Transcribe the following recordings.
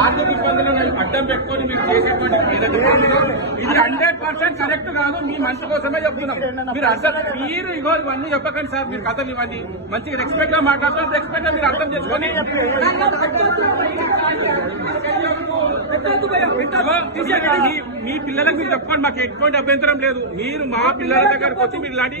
ఆర్థిక ఇబ్బందులను అడ్డం పెట్టుకొని మీరు చేసేటువంటి ఇది హండ్రెడ్ పర్సెంట్ కరెక్ట్ కాదు. మీ మంచి కోసమే చెప్తున్నాం. మీరు అసలు మీరు ఇగో ఇవన్నీ చెప్పకండి సార్. మీరు కథలు ఇవన్నీ మంచిగా రెస్పెక్ట్గా మాట్లాడుతున్నారు రెస్పెక్ట్గా మీరు అర్థం చేసుకొని మీ- మీ పిల్లలకు మీరు చెప్పండి. మాకు ఎటువంటి అభ్యంతరం లేదు. మీరు మా పిల్లల దగ్గరకు వచ్చి మీరు ఇలాంటి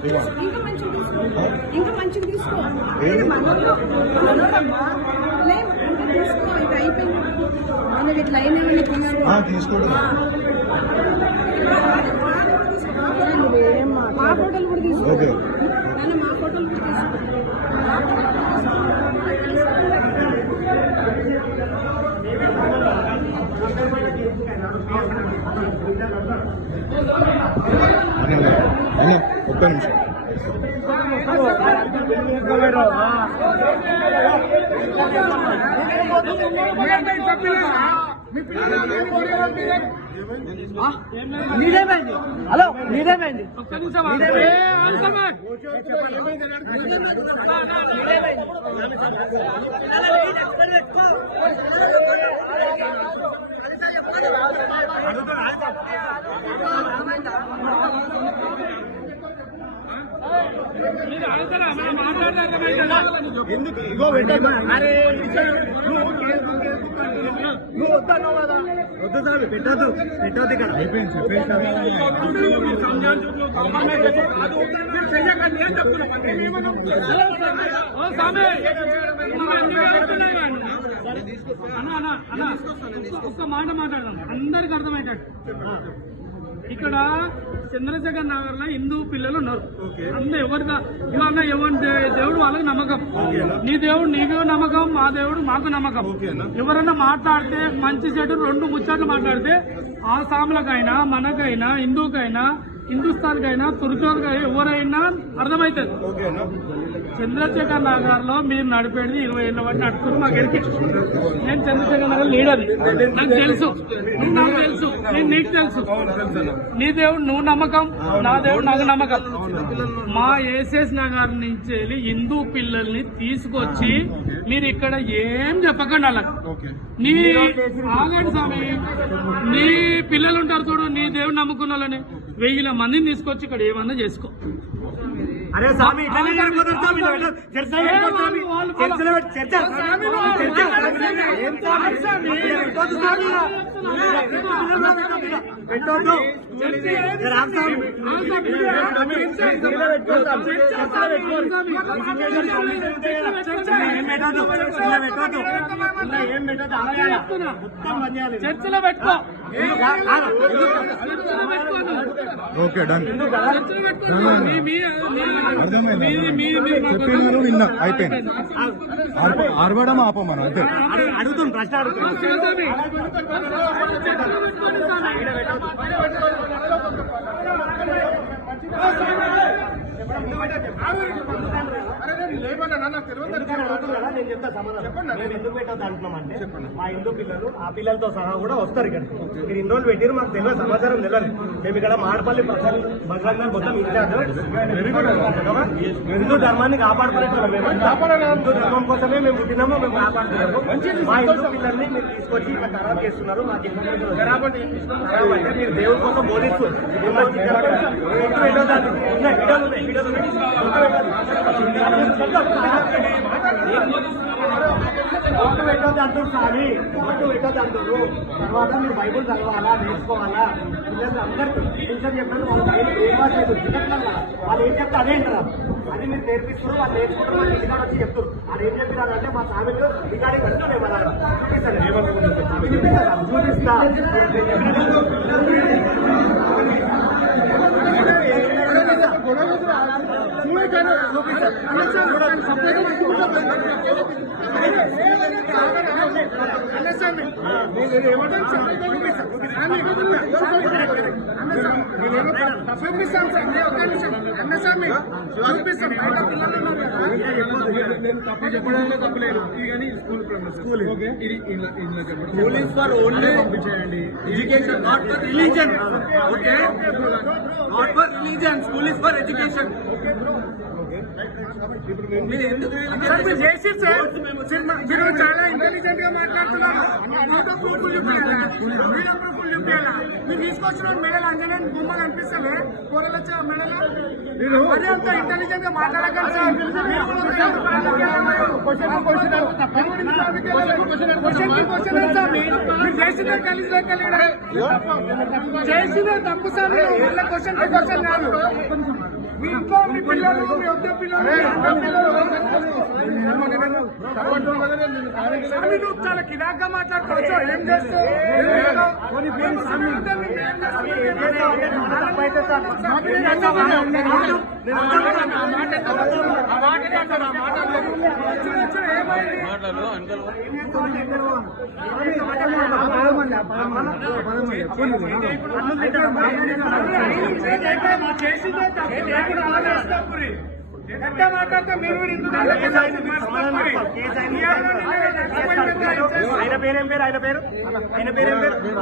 ఇదిగో. ఇంకా మంచిగా తీసుకో. ఇంకా మనోళ్ళమ్మా లేవు ఇంకా తీసుకో. ఇది అయిపోయింది. మనం ఇట్లా అయినా నీకు ఆ, తీసుకుంటున్నా మా ఫోటోలు కూడా తీసుకో ఓకే నాన్న మా ఫోటోలు కూడా తీసుకో అన్న ఒక్క నిమిషం నీదేమైంది హలో నీదేమైంది ఎందుకు? ఇగో నువ్వు వద్దన్నావు కదా వద్దు? సార్ పెట్టద్దు. పెట్టద్దు ఇక్కడ. అయిపోయింది? ఒక్క మాట మాట్లాడదాం. అందరికి అర్థమయ్యేటట్టు ఇక్కడ చంద్రశేఖర్ నగర్లో హిందూ పిల్లలు ఉన్నారు. అందరూ ఎవరిగా ఇవాళ ఎవరి దేవుడు వాళ్ళకి నమ్మకం. నీ దేవుడు నీకు నమ్మకం మా దేవుడు మాకు నమ్మకం. ఎవరైనా మాట్లాడితే మంచి చెడు రెండు ముచ్చట్లు మాట్లాడితే ఆ సాములకైనా మనకైనా హిందూకైనా హిందుస్థాన్కైనా తుర్కోలకైనా ఎవరైనా అర్థమవుతుంది. చంద్రశేఖర్ నగర్లో మీరు నడిపేది ఇరవై ఏళ్ళ వంటి నడుపుకుని మాకు ఎరికే నేను చంద్రశేఖర్ నగర్ లీడర్ నాకు తెలుసు. నాకు తెలుసు. నేను నీకు తెలుసు. నీ దేవుడు నువ్వు నమ్మకం నా దేవుడు నాకు నమ్మకం. మా ఏసెస్ నగర్ నుంచి వెళ్ళి హిందూ పిల్లల్ని తీసుకొచ్చి మీరు ఇక్కడ ఏం చెప్పకండి నీ ఆగండి స్వామి. నీ పిల్లలు ఉంటారు చూడు నీ దేవుడు నమ్ముకున్న వాళ్ళని. వెయ్యిల మందిని తీసుకొచ్చి ఇక్కడ ఏమన్నా చేసుకో అరే స్వామి ఇట్లనే జరిగిపోతుంది స్వామి పెట్టు. చర్చ. చర్చ. పెట్టొద్దు చర్చలో పెట్టుకో. ఓకే డన్ అర్థమైంది అయిపోయింది. ఆర్ప- ఆపం మనం అంతే. అడుగుతుంది ప్రశ్న అడుగుతుంది నేను చెప్తా సమాధానం. ఎందుకు పెట్టొద్దు అంటున్నామంటే మా హిందూ పిల్లలు ఆ పిల్లలతో సహా కూడా వస్తారు ఇక్కడ. మీరు ఇన్ని రోజులు పెట్టారు మాకు తెలియదు సమాచారం తెలియదు. మేము ఇక్కడ మాడపల్లి బజరంగల్ మొత్తం హిందూ ధర్మాన్ని కాపాడుకునేట్టున్నాం మేము. హిందూ ధర్మం కోసమే మేము పుట్టినాము మేము కాపాడుతున్నాము మా హిందూ పిల్లల్ని మీరు తీసుకొచ్చి ఇక్కడ ఖరాబ్ చేస్తున్నారు మాకు అంటే మీరు దేవుడి కోసం బోధిస్తూ. మిమ్మల్ని ఎటు పెట్టొద్దు అంటున్నారు. ఉన్నాయి, వీడియోలు ఉన్నాయి, వీడియోలు ఉన్నాయి. ఒట్టు పెట్టద్దు అంటారు స్వామి. ఒట్టు పెట్టద్దు అంటారు తర్వాత మీరు బైబుల్ చదవాలా నేర్చుకోవాలా? పిల్లలు అందరికీ టీచర్ చెప్పారు వాళ్ళు బైబుల్ ఏ భాష లేదు వాళ్ళు ఏం చెప్తే అదే అంటారా అది మీరు నేర్పిస్తారు వాళ్ళు నేర్చుకుంటారు వాళ్ళు ఇంటికాడ వచ్చి చెప్తారు అది ఏం చెప్పినారు అంటే మా ఫ్యామిలీలో రికార్డింగ్ అంటే మేము చూపిస్తాను చూపిస్తా చూపిస్తా police for only education not for religion okay not for religion school is for education మీరు చేసి సార్ మీరు చాలా ఇంటెలిజెంట్గా మాట్లాడుతున్నారు ఫోటో ప్రూఫ్ చూపించాలా వీడియో చూపించాలా మీరు తీసుకొచ్చిన మెడల్ కూరలు వచ్చే మెడల్ అదే అంత ఇంటెలిజెంట్గా మాట్లాడగలరు సార్ క్వశ్చన్కి క్వశ్చన్ సార్ మీరు చేసిన కలిసి చేసిన తప్పు సార్ క్వశ్చన్కి క్వశ్చన్ కాదు మీ ఇంట్లో మీ పిల్లలు మీ వద్ద పిల్లలు నువ్వు చాలా మాట్లాడుకోవచ్చు ఏం చేస్తావు ఏమైంది? మాట్లాడతా మీరు ఆయన పేరేం పేరు ఆయన పేరు ఆయన పేరేం పేరు మీరు